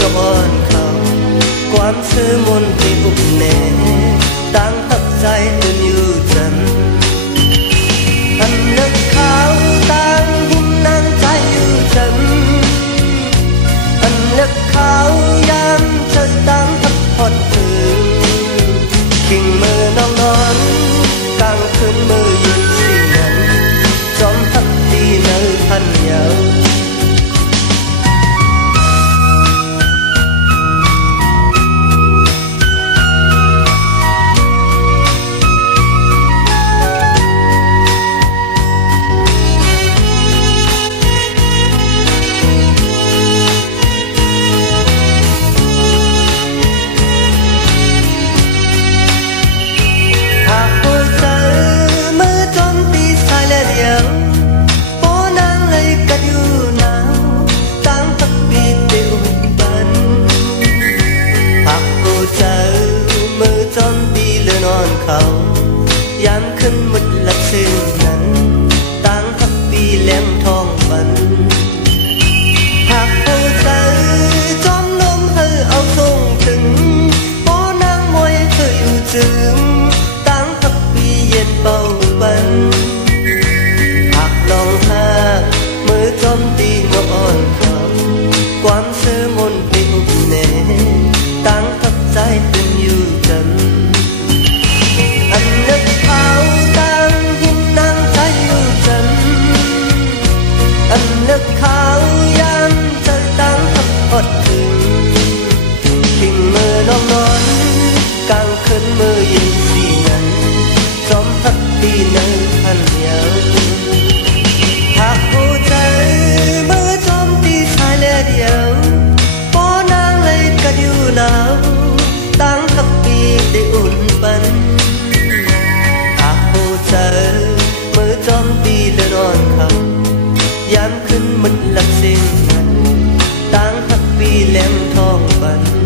ยกอ่อนเขาความซื่อมนที่อุบแน่ตั้งทับใจตื่นอยู่จันอันนึกเขาตั้งหินนั่งใจอยู่จันอันนึกเขายามเธอตั้งทับพอดถึงกิ่งมือนอนนอนกลางคืนมือยืนสีนั้นจอมทับดีเนื้อพันยาวยันขึ้นหมดละซึ่งนั้นตั้งทับปีแหลมทองบันหากผู้เจอจอมลมเธอเอาส่งถึงโอ้นางมวยเธออยู่จึงตั้งทับปีเย็นเบาบันหากลองหามือจอมตีนอ่อนเขาความเสื่อมนไปอุบแน่ตั้งทับใจเป็นอยู่จันอันนึกเขาตั้งหินนั่งใจอยู่จันอันนึกเขายามเธอตั้งทับพอดถึงทิ้งมือนอนนอนกลางคืนมือยินสีนั้นจอมทับตีเนื้อพันยาวหากผู้ใจมือจอมตีชายและเดียวป้อนางเลยกัดอยู่หนาวตั้งทับปีได้อุ่นปันเจอมือจอมตีและนอนเขายามขึ้นมันหลับเสียงนั้นตั้งทับปีแหลมทองบัน